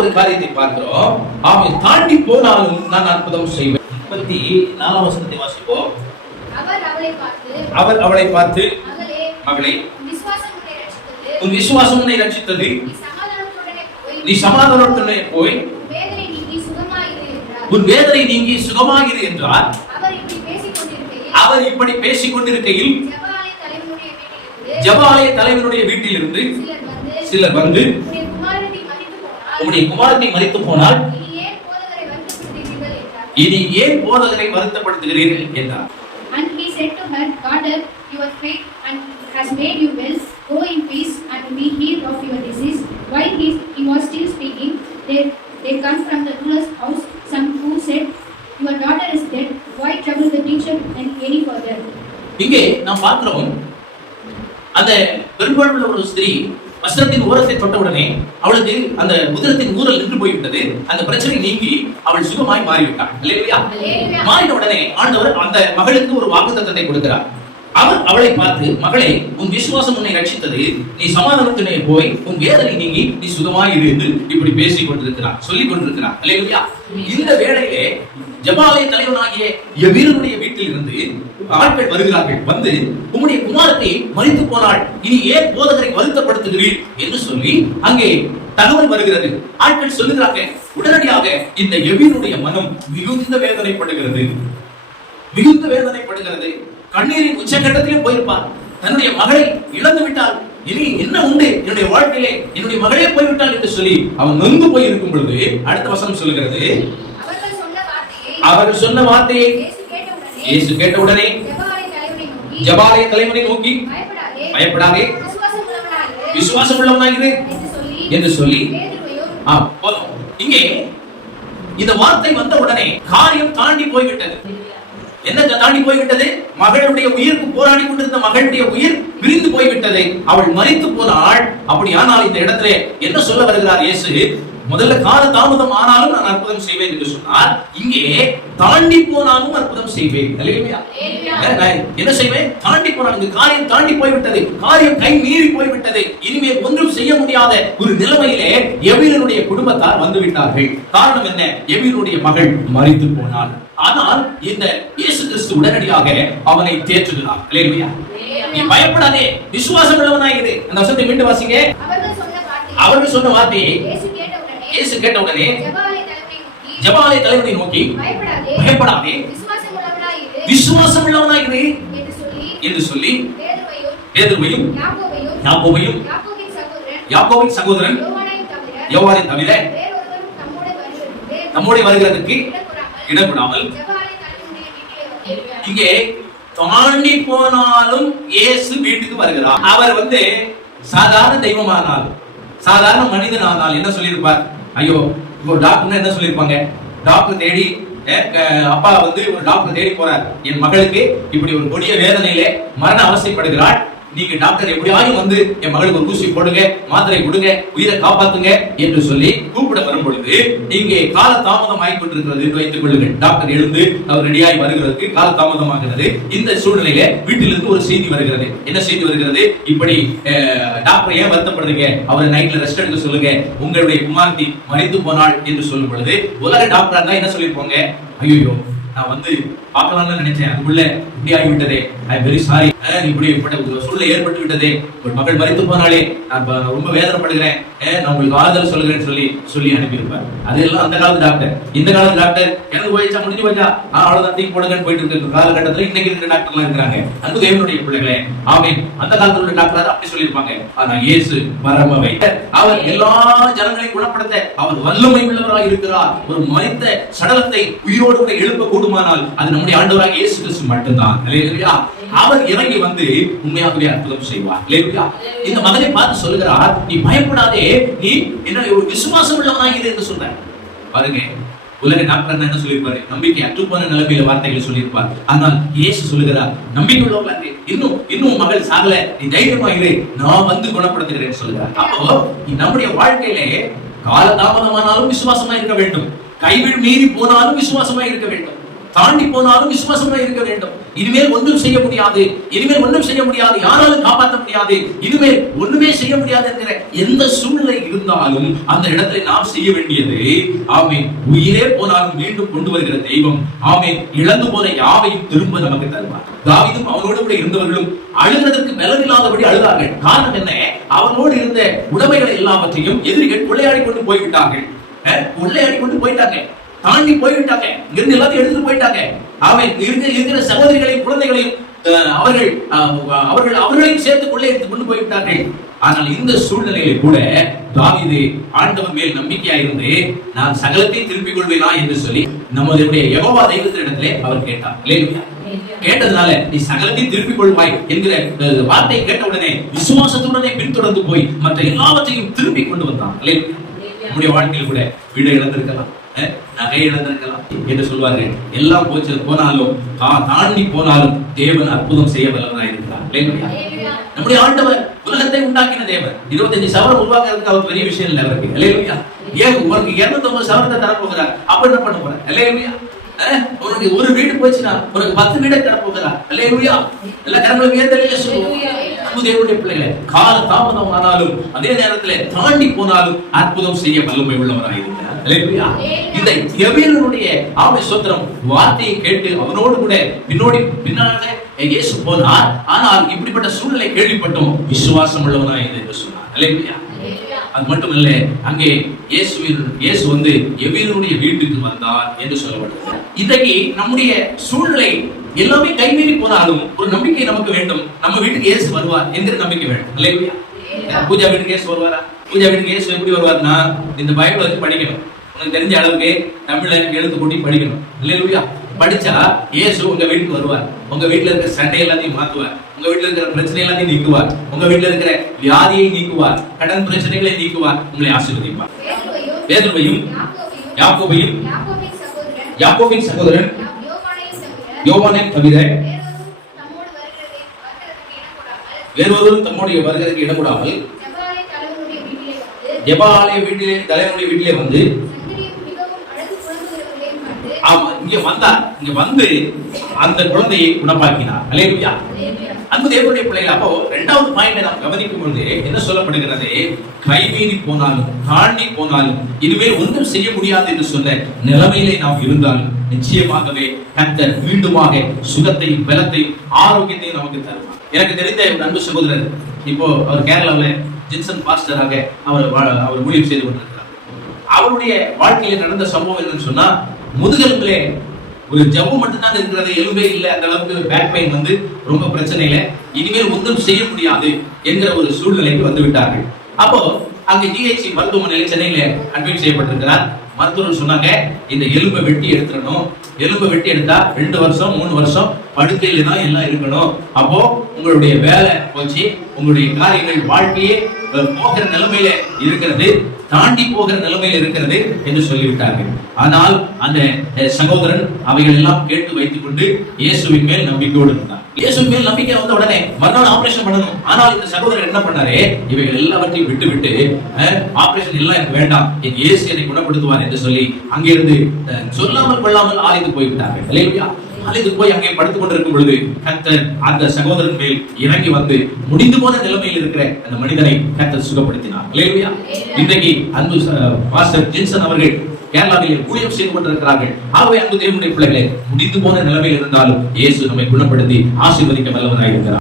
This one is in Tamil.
ஒரு காரியத்தை பார்க்கிறோம். அவன் தாண்டி போனாலும் நான் அற்புதம் செய்வேன். 34 வசனத்தை வாசிப்போம். அவர் அவளை பார்த்து, மகளே, உன் விசுவாசம் உன்னை ரட்சித்தது, நீ சமாதானத்துடனே போய் உன் வேதனை நீங்கி சுகமாகிரு என்றார். அவர் இப்படி பேசிக் கொண்டிருக்கையில் ஜெபாலய தலைவனுடைய வீட்டிலிருந்து சிலர் வந்து, உம்முடைய குமாரத்தை மரித்து போனால் இனி ஏன் போதகரை வருத்தப்படுத்துகிறீர்கள் என்றார். And he said to her, Daughter, your faith has made you well. Go in peace and be healed of your disease. While he was still speaking, they come from the ruler's house some who said, Your daughter is dead. Why trouble the teacher any further? இங்கே நாம் பார்க்கிறோம், அந்த பெரும்பாலுள்ள ஒரு ஸ்திரீ வஸ்திரத்தின் ஓரத்தை தொட்டவுடனே அவளுக்கு அந்த உதரத்தின் ஊரல் நின்று போய்விட்டது. அந்த பிரச்சனை நீங்கி அவள் சுகமாய் மாறிவிட்டாள். அல்லேலூயா. மாறின உடனே ஆண்டவர் அந்த மகளுக்கு ஒரு வாக்குத்தத்தத்தை கொடுக்கிறார். அவர் அவளை பார்த்து, மகளே, உன் விசுவாசம் உன்னை ரட்சித்தது, நீ சமாதானத்திலே போய் உன் வேதனை நீங்கி நீ சுகமாய் இரு என்று இப்படி பேசிக் கொண்டிருக்கிறார், சொல்லிக் கொண்டிருக்கிறார். அல்லேலூயா. இந்த வேளையிலே ஜெபாலய தலைவனாகிய எபிரனுடைய வீட்டில் இருந்து ஆட்கள் வருகிறார்கள். வந்து, உம்முடைய குமாரத்தை மரித்து போனாள், இனி ஏன் போதகரை வருத்தப்படுத்துகிறீர் என்று சொல்லி அங்கே தகவல் வருகிறது. ஆட்கள் சொல்லுகிறாங்க. உடனடியாக இந்த எபிரனுடைய மனம் மிகுந்த வேதனைப்படுகிறது, மிகுந்த வேதனைப்படுகிறது. கண்ணீரின் உச்சகட்டத்திலே போயிருப்பார். தன்னுடைய மகளை இழந்து விட்டால் இனி என்ன உண்டு என்னுடைய வாழ்க்கையிலே, என்னுடைய மகளே போய்விட்டால் என்று சொல்லி அவன் நொந்து போயிருக்கும் பொழுது அடுத்த வசனம் சொல்லுகிறது, அவர் சொன்ன வார்த்தையை இயேசு கேட்டவுடனே ஜெபாலய தலைவனை நோக்கி, பயப்படாதே, விசுவாசம் உள்ளவனாயிரு என்று சொல்லி, இங்கே இந்த வார்த்தை வந்த உடனே காரியம் தாண்டி போய்விட்டது. என்ன தாண்டி போய்விட்டது? மகளுடைய உயிருக்கு போராடி கொண்டிருந்த மகளுடைய உயிர் பிரிந்து போய்விட்டது. அவள் மரித்து போனாள். அப்படியானால் இந்த இடத்துல என்ன சொல்ல வருகிறார் இயேசு? முதல்ல கால தாமதம் ஆனாலும் நான் அற்புதம் செய்வேன் என்று சொன்னார். இங்கே தாண்டி போனாலும் அற்புதம் செய்வேன். என்ன செய்வேன்? தாண்டி போனாலும், காரியம் தாண்டி போய்விட்டது, காரியம் கை மீறி போய்விட்டது. இனிமேல் ஒன்றும் செய்ய முடியாத ஒரு நிலைமையிலே எபிரனுடைய குடும்பத்தார் வந்து விட்டார்கள். காரணம் என்ன? எபிரனுடைய மகள் மரித்து போனாள். ஆனால் இந்த இயேசு கிறிஸ்து உடனடியாக அவனை தேற்றுகிறார். அல்லேலூயா. நீ பயப்படாதே, விசுவாசம் உள்ளவனாயிரு. அந்த வசனத்தை மீண்டும் வாசிங்க. அவர்கள் சொன்ன வார்த்தையை இயேசு கேட்டவுடனே ஜெபாலய தலைவனை நோக்கி, பயப்படாதே, விசுவாசம் உள்ளவனாயிரு என்று சொல்லி பேதுருவையும் யாக்கோபையும் யாக்கோபின் சகோதரன் யோவானை தவிர நம்முடைய வருகிறதுக்கு இடப்படாமல், இங்கே தாண்டி போனாலும் இயேசு வீட்டுக்கு வருகிறார். அவர் வந்து சாதாரண தெய்வமானால், சாதாரண மனிதனானால் என்ன சொல்லியிருப்பார்? ஐயோ, இப்போ டாக்டர் என்ன சொல்லியிருப்பாங்க? டாக்டர் தேடி, அப்பா வந்து ஒரு டாக்டர் தேடி போறார், என் மகளுக்கு இப்படி ஒரு கொடிய வேதனையிலே மரண அவஸ்தைப்படுகிறாள், நீங்க டாக்டர் எப்படியாவது வந்து என் மகளுக்கு ஒரு ஊசி போடுங்க, மாத்திரை கொடுங்க, உயிரை காப்பாத்துங்க என்று சொல்லி கூப்பிட வரும் பொழுது இங்கே கால தாமதம் ஆகி கொண்டிருக்கிறது என்று வைத்துக் கொள்ளுங்கள். டாக்டர் எழுந்து அவர் ரெடியாகி வருகிறதுக்கு கால தாமதமாகிறது. இந்த சூழ்நிலையில வீட்டிலிருந்து ஒரு செய்தி வருகிறது. என்ன செய்தி வருகிறது? இப்படி டாக்டர் ஏன் வருத்தப்படுறீங்க, அவரை நைட்ல ரெஸ்ட் எடுக்க சொல்லுங்க, உங்களுடைய குமாரத்தி மரித்து போனாள் என்று சொல்லும் பொழுது உலக டாக்டர் தான் என்ன சொல்லிருப்பாங்க? ஐயோ, நான் வந்து பார்க்கலாம்னு நினைச்சேன், அதுக்குள்ள இப்படி ஆகிவிட்டதே, ஐ எம் வெரி சாரி, இப்படி சூழ்நிலை ஏற்பட்டு விட்டதே, ஒரு மகள் மரித்து போனாலே நான் ரொம்ப வேதனைப்படுகிறேன், நான் உங்களுக்கு ஆறுதல் சொல்லுகிறேன்னு சொல்லி அனுப்பியிருப்பார். அதெல்லாம் அந்த காலத்து டாக்டர். இந்த காலத்து டாக்டர் எனக்கு போயிடுச்சா, முடிஞ்சு போயிச்சா, அவ்வளவுதான் தீக்கு போடுங்கன்னு போயிட்டு இருக்க காலகட்டத்தில் இன்னைக்கு இருக்கிற டாக்டர்லாம் இருக்கிறாங்க. அன்பு தேவனுடைய பிள்ளைகளே, ஆமென். அந்த காலத்துல உள்ள டாக்டர் அப்படி சொல்லியிருப்பாங்க. ஆனா இயேசு வரம வைத்த அவர் எல்லா ஜனங்களையும் குணப்படுத்த அவர் வல்லமை உள்ளவராக இருக்கிறார். ஒரு மரித்த சடலத்தை உயிரோடு கூட எழுப்ப கூடுமானால் அது நம்முடைய ஆண்டவராக இயேசு கிறிஸ்து மட்டும்தான். அல்லேலூயா. அவர் இறங்கி வந்து உண்மையாகவே அற்புதம் செய்வார். அல்லேலூயா. இந்த மகனை பார்த்து சொல்லுகிறார், நீ பயப்படாதே, நீ என்ன ஒரு விசுவாசம் உள்ளவனாக என்று சொல்றார். பாருங்க, உலக டாக்டர் என்ன சொல்லியிருப்பாரு? நம்பிக்கை அற்றுப்போன நிலைமையில வார்த்தைகளை சொல்லியிருப்பார். ஆனால் இயேசு சொல்லுகிறார், நம்பிக்கை உள்ளவர்களாக இன்னும் மகள் சாகல, நீ தைரியமாயிரு, நான் வந்து குணப்படுத்துகிறேன் சொல்லுகிறார். அப்போ நம்முடைய வாழ்க்கையிலே கால தாமதமானாலும் விசுவாசமா இருக்க வேண்டும், கைவிழ் மீறி போனாலும் விசுவாசமா இருக்க வேண்டும். தாண்டி போனாலும் விசுவாசமா இருக்க வேண்டும். இனிமேல் ஒன்றும் செய்ய முடியாது, இனிமேல் ஒன்றும் செய்ய முடியாது, யாராலும் காப்பாற்ற முடியாது, இனிமேல் ஒண்ணுமே செய்ய முடியாது என்கிற எந்த சூழ்நிலை இருந்தாலும் அந்த இடத்துல நாம் செய்ய வேண்டியது, ஆமென், உயிரே போனாலும் மீண்டும் கொண்டு வருகிற தெய்வம், ஆமென், இழந்து போன யாவையும் திரும்ப நமக்கு தருவார். தாவீதும் அவனோடு கூட இருந்தவர்களும் அழுகிறதற்கு பலனில்லாதபடி அழுதார்கள். காரணம் என்ன? அவனோடு இருந்த உடைமைகளை எல்லாவற்றையும் எதிரிகள் கொள்ளையாடி கொண்டு போய்விட்டார்கள். கொள்ளையாடி கொண்டு போயிட்டாங்க, தாண்டி போய்விட்டாங்க, இங்கிருந்து எல்லாத்தையும் எடுத்துட்டு போயிட்டாங்க. அவன் இருக்கிற சகோதரிகளையும் குழந்தைகளையும் அவர்களையும் சேர்த்து கொள்ளையடித்து கொண்டு போய்விட்டார்கள். ஆனால் இந்த சூழ்நிலையில கூட தாவீது ஆண்டவர் மேல் நம்பிக்கையா இருந்து நான் சகலத்தையும் திருப்பிக் கொள்வேனா என்று சொல்லி நம்முடைய யெகோவா தெய்வத்தினிடத்திலே அவர் கேட்டார். இல்லையா? கேட்டதுனால நீ சகலத்தையும் திருப்பிக் கொள்வாய் என்கிற வார்த்தையை கேட்ட உடனே விசுவாசத்துடனே பின்தொடர்ந்து போய் மற்ற எல்லாவற்றையும் திருப்பி கொண்டு வந்தான். நம்முடைய வாழ்க்கையில் கூட வீடு இழந்திருக்கலாம், நகை இழந்திருக்கலாம் என்று சொல்வார்கள். எல்லாம் போனாலும் தாண்டி போனாலும் தேவன் அற்புதம் செய்ய வல்லவராய் இருக்கிறார். நம்முடைய ஆண்டவர் உலகத்தை உண்டாக்கின தேவன். 25 சவரம் உருவாக்குறதுக்கு அவர் பெரிய விஷயம் இல்லை அவருக்கு. அல்லேலூயா. ஏன் உங்களுக்கு 250 சவரத்தை தரப்போகிறார்? அப்ப என்ன பண்ண போறார்? அல்லேலூயா. உனக்கு ஒரு வீடு போச்சுன்னா உனக்கு 10 வீடை தரப்போகிறார். அல்லேலூயா. எல்லா கரங்களும் உயர்த்தலையே சொல்லுவோம். தேவனுடைய பிள்ளைகளே, கால தாமதம் ஆனாலும் அதே நேரத்தில் தாண்டி போனாலும் அற்புதம் செய்ய வல்லமை உள்ளவராக இருக்கிறார். அல்லேலூயா. இந்த எபிரனுடைய ஆமை சோத்திரம் வார்த்தையை கேட்டு அவனோடு கூட பின்னாக இயேசு போனார். ஆனால் இப்படிப்பட்ட சூழ்நிலை கேள்விப்பட்டும் விசுவாசம் உள்ளவனாய் என்று சொன்னார். அல்லேலூயா. அது மட்டும் இல்ல, அங்கே இயேசு வந்து எபிரனுடைய வீட்டுக்கு வந்தார் என்று சொல்லப்பட்டது. இன்றைக்கு நம்முடைய சூழ்நிலை எல்லாமே கைமீறி போனாலும் ஒரு நம்பிக்கை நமக்கு வேண்டும். நம்ம வீட்டுக்கு இயேசு வருவார் என்கிற நம்பிக்கை வேண்டும். அல்லேலூயா. பூஜா வீட்டுக்கு இயேசு வருவாரா? பூஜா வீட்டுக்கு இயேசு எப்படி வருவார்னா, இந்த பைபிள் வச்சு படிக்கணும். உனக்கு தெரிஞ்ச அளவுக்கு தமிழ்ல எழுத்து கூட்டி படிக்கணும். அல்லேலூயா. படிச்சா இயேசு உங்க வீட்டுக்கு வருவார். உங்க வீட்டுல இருக்கிற சண்டை எல்லாத்தையும் மாத்துவார். உங்க வீட்டுல இருக்கிற பிரச்சனை எல்லாத்தையும் நீக்குவார். உங்க வீட்டுல இருக்கிற வியாதியை நீக்குவார். கடன் பிரச்சனைகளை நீக்குவார். உங்களை ஆசீர்வதிப்பார். பேதுருவையும் யாக்கோபையும் யாக்கோபின் சகோதரன் யோவானையும் தவிர வேறொருவரும் தம்முடைய வருகிறதுக்கு இடம் கூடாமல் ஜெபாலய வீட்டிலே தலைவனுடைய வீட்டிலே வந்து இங்க வந்து அந்த குழந்தையை குணமாக்கினார். அல்லேலூயா. அன்பு தேவனுடைய பிள்ளைகள், அப்போ இரண்டாவது பாயிண்டை நாம் கவனிக்கும் பொழுது என்ன சொல்லப்படுகிறது? கைமீறி போனாலும் தாண்டி போனாலும் இனிமேல் ஒன்றும் செய்ய முடியாது என்று சொன்ன நிலைமையிலே நாம் இருந்தாலும் நிச்சயமாகவே கர்த்தர் மீண்டுமாக சுகத்தையும் பலத்தையும் ஆரோக்கியத்தையும் நமக்கு தருவார். எனக்கு தெரிந்த அன்பு சகோதரர், இப்போ அவர் கேரளாவில் ஜின்சன் பாஸ்டராக அவர் ஊழியம் செய்து கொண்டிருக்கிறார். அவருடைய வாழ்க்கையில் நடந்த சம்பவம் என்னன்னு சொன்னா, முதுகெலும்பிலே ஒரு ஜவ்வு மட்டும்தான் இருக்கிறது, எலும்பே இல்லை. அந்த அளவுக்கு பேக் பெயின் வந்து ரொம்ப பிரச்சனையில இனிமேல் ஒன்றும் செய்ய முடியாது என்கிற ஒரு சூழ்நிலைக்கு வந்து விட்டார்கள். அப்போ அங்க ஜிஹெச் மருத்துவமனையில் சென்னையில அட்மிட் செய்யப்பட்டிருக்கிறார். மருத்துவர் சொன்னாங்க, இந்த எலும்பை வெட்டி எடுத்துடணும். எலும்பை வெட்டி எடுத்தா 2 வருஷம் 3 வருஷம் படுக்கையில தான் எல்லாம் இருக்கணும். அப்போ உங்களுடைய வேலை போச்சு, உங்களுடைய காரியங்கள் வாழ்க்கையே போகிற நிலைமையில இருக்கிறது, தாண்டி போகிற நிலைமையில் இருக்கிறது என்று சொல்லிவிட்டார்கள். ஆனால் அந்த சகோதரன் அவைகள் எல்லாம் கேட்டு வைத்துக் கொண்டு இயேசுவின் மேல் நம்பிக்கையோடு இருந்தார். இயேசுவின் மேல் நம்பிக்கை வந்த உடனே மறுநாள் ஆபரேஷன் பண்ணணும். ஆனால் இந்த சகோதரர் என்ன பண்ணாரு? இவைகள் எல்லாவற்றையும் விட்டு ஆபரேஷன் எல்லாம் எனக்கு வேண்டாம், என் இயேசு என்னை குணப்படுத்துவார் என்று சொல்லி அங்கிருந்து சொல்லாமல் கொள்ளாமல் ஆலயத்துக்கு போய்விட்டார்கள். அல்லேலூயா. ஆலயத்துக்கு போய் அங்கே படுத்துக் கொண்டிருக்கும் பொழுது கர்த்தர் அந்த சகோதரன் மேல் இறங்கி வந்து முடிந்து போன நிலைமையில் இருக்கிற அந்த மனிதனை கர்த்தர் சுகப்படுத்தினார். அல்லேலூயா. இன்றைக்கு அன்பு பாஸ்டர் ஜின்சன் அவர்கள் கேரளாவில் ஊழியம் செய்து கொண்டிருக்கிறார்கள். ஆகவே அன்பு தேவனுடைய பிள்ளைகளே, முடிந்து போன நிலைமையில் இருந்தாலும் இயேசு நம்மை குணப்படுத்தி ஆசீர்வதிக்க வல்லவராய் இருக்கிறார்.